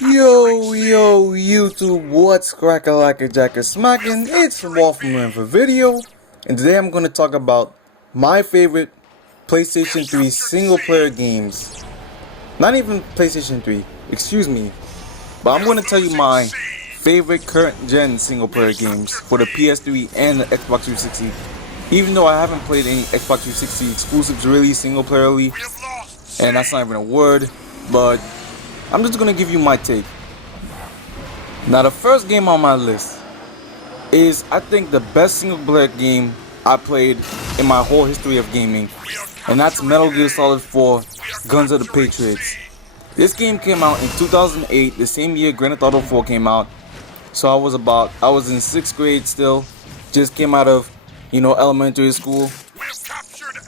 Yo, YouTube, what's crack-a-lacka jacker smacking? It's Wolfman for video, and today I'm going to talk about my favorite PlayStation 3 single-player games. Not even PlayStation 3, excuse me, but I'm going to tell you my favorite current-gen single-player games for the PS3 and the Xbox 360. Even though I haven't played any Xbox 360 exclusives really single-playerly, and that's not even a word, but I'm just gonna give you my take. Now, the first game on my list is, I think, the best single player game I played in my whole history of gaming, and that's Metal Gear Solid 4 Guns of the Patriots. This game came out in 2008, the same year Grand Theft Auto 4 came out. So I was in 6th grade still, just came out of, elementary school.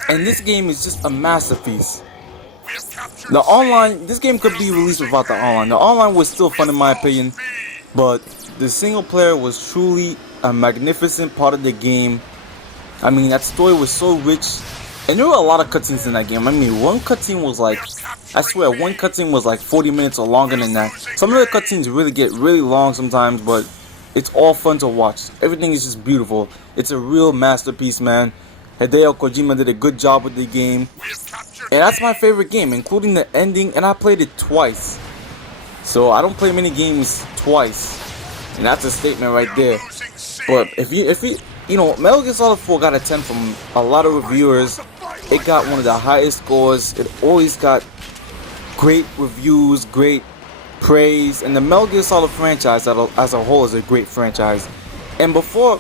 And this game is just a masterpiece. The online, this game could be released without the online. The online was still fun in my opinion, but the single player was truly a magnificent part of the game. I mean, that story was so rich, and there were a lot of cutscenes in that game. I mean, one cutscene was like, I swear, one cutscene was like 40 minutes or longer than that. Some of the cutscenes really get really long sometimes, but it's all fun to watch. Everything is just beautiful. It's a real masterpiece, man. Hideo Kojima did a good job with the game. And that's my favorite game, including the ending, and I played it twice. So I don't play many games twice, and that's a statement right there. But if you Metal Gear Solid 4 got a 10 from a lot of reviewers. It got one of the highest scores. It always got great reviews, great praise, and the Metal Gear Solid franchise as a whole is a great franchise. And before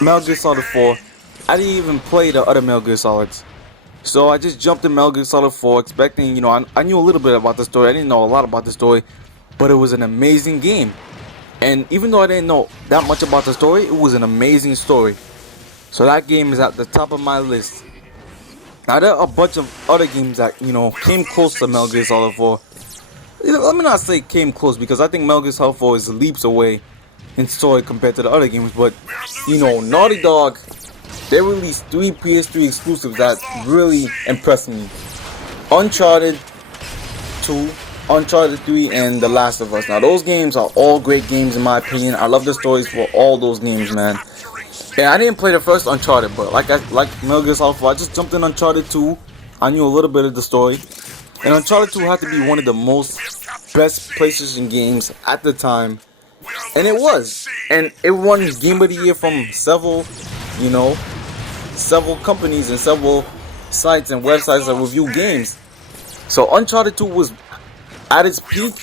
Metal Gear Solid 4, I didn't even play the other Metal Gear Solids. So I just jumped in Metal Gear Solid 4 expecting, I knew a little bit about the story. I didn't know a lot about the story, but it was an amazing game. And even though I didn't know that much about the story, it was an amazing story. So that game is at the top of my list. Now there are a bunch of other games that, came close to Metal Gear Solid 4. Let me not say came close, because I think Metal Gear Solid 4 is leaps away in story compared to the other games. But, Naughty Dog, they released 3 PS3 exclusives that really impressed me. Uncharted 2, Uncharted 3, and The Last of Us. Now those games are all great games in my opinion. I love the stories for all those games, man. And I didn't play the first Uncharted, but like Metal Gear Solid 4, I just jumped in Uncharted 2. I knew a little bit of the story. And Uncharted 2 had to be one of the most best PlayStation games at the time. And it was. And it won Game of the Year from several companies and several sites and websites that review games. So Uncharted 2 was at its peak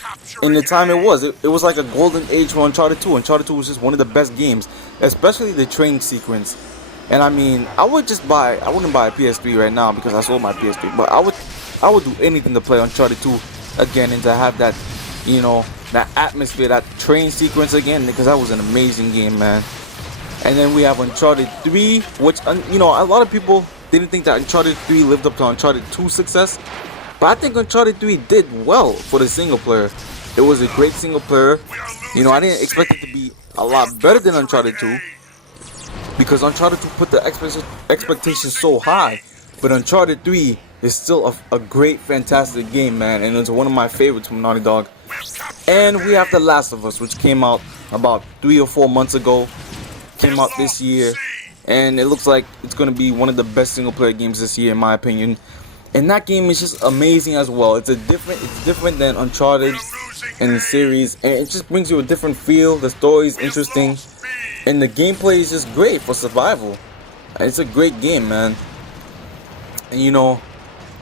in the time it was. It was like a golden age for Uncharted 2. Uncharted 2 was just one of the best games, especially the train sequence. And I mean, I wouldn't buy a PS3 right now because I sold my PS3, but I would do anything to play Uncharted 2 again and to have that, that atmosphere, that train sequence again, because that was an amazing game, man. And then we have Uncharted 3, which, a lot of people didn't think that Uncharted 3 lived up to Uncharted 2's success. But I think Uncharted 3 did well for the single player. It was a great single player. I didn't expect it to be a lot better than Uncharted 2, because Uncharted 2 put the expectations so high. But Uncharted 3 is still a great, fantastic game, man. And it's one of my favorites from Naughty Dog. And we have The Last of Us, which came out about 3 or 4 months ago. Came out this year, and it looks like it's going to be one of the best single player games this year in my opinion. And that game is just amazing as well. It's different than Uncharted in the series, and it just brings you a different feel. The story is interesting, and the gameplay is just great for survival. It's a great game, man. And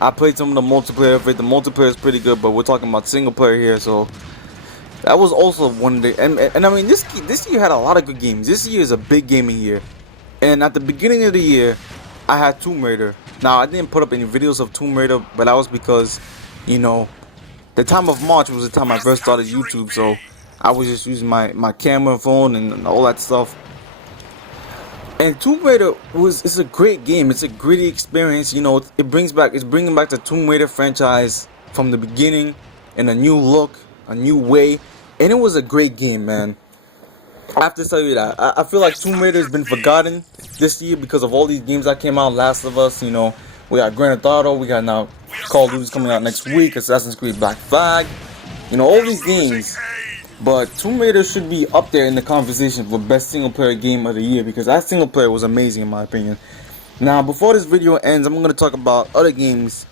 I played some of the multiplayer of it. The multiplayer is pretty good, but we're talking about single player here, so that was also one of the, and I mean, this year had a lot of good games. This year is a big gaming year. And at the beginning of the year, I had Tomb Raider. Now, I didn't put up any videos of Tomb Raider, but that was because, the time of March was the time I first started YouTube, so I was just using my camera phone and all that stuff. And Tomb Raider is a great game. It's a gritty experience. It's bringing back the Tomb Raider franchise from the beginning in a new look, a new way. And it was a great game, man. I have to tell you that. I feel like Tomb Raider has been forgotten this year because of all these games that came out. Last of Us, we got Grand Theft Auto. We got now Call of Duty's coming out next week. Assassin's Creed Black Flag. all these games. But Tomb Raider should be up there in the conversation for best single player game of the year, because that single player was amazing in my opinion. Now, before this video ends, I'm going to talk about other games,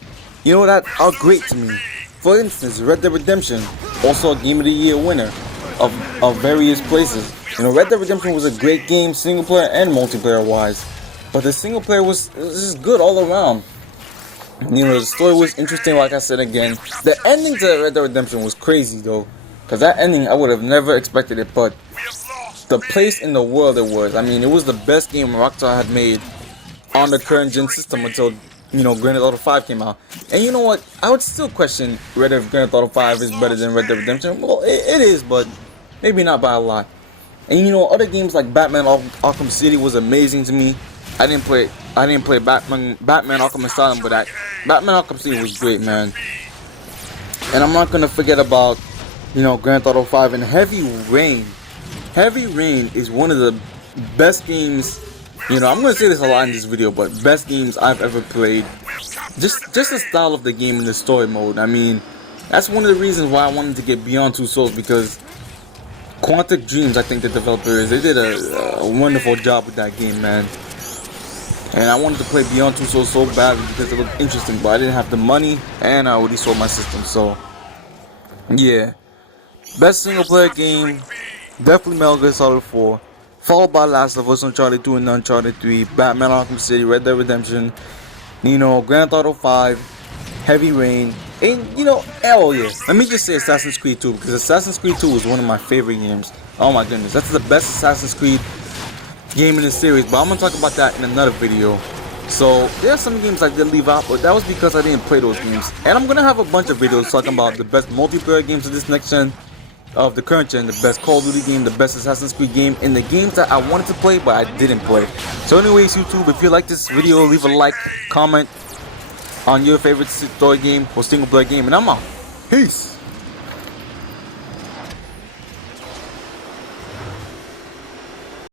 that are great to me. For instance, Red Dead Redemption, also a Game of the Year winner of various places. Red Dead Redemption was a great game, single player and multiplayer wise. But the single player was just good all around. The story was interesting, like I said again. The ending to Red Dead Redemption was crazy though. Because that ending, I would have never expected it. But the place in the world it was. I mean, it was the best game Rockstar had made on the current gen system until, Grand Theft Auto 5 came out. And you know what? I would still question whether Grand Theft Auto 5 is better than Red Dead Redemption. Well, it is, but maybe not by a lot. And other games like Batman Arkham City was amazing to me. I didn't play Batman Arkham Asylum, but Batman Arkham City was great, man. And I'm not gonna forget about, Grand Theft Auto 5 and Heavy Rain. Heavy Rain is one of the best games. I'm gonna say this a lot in this video, but best games I've ever played. Just the style of the game and the story mode. I mean, that's one of the reasons why I wanted to get Beyond Two Souls, because Quantic Dreams, I think the developer is, they did a wonderful job with that game, man. And I wanted to play Beyond Two Souls so badly because it looked interesting, but I didn't have the money and I already sold my system. So yeah, best single player game, definitely Metal Gear Solid 4, followed by Last of Us, Uncharted 2 and Uncharted 3, Batman Arkham City, Red Dead Redemption, Grand Theft Auto 5, Heavy Rain, and hell yeah, let me just say Assassin's Creed 2, because Assassin's Creed 2 was one of my favorite games. Oh my goodness, that's the best Assassin's Creed game in the series, but I'm gonna talk about that in another video. So there are some games I did leave out, but that was because I didn't play those games. And I'm gonna have a bunch of videos talking about the best multiplayer games of this next gen, of the current gen, the best Call of Duty game, the best Assassin's Creed game, and the games that I wanted to play but I didn't play. So anyways, YouTube, if you like this video, leave a like, comment on your favorite story game or single player game, and I'm out. Peace.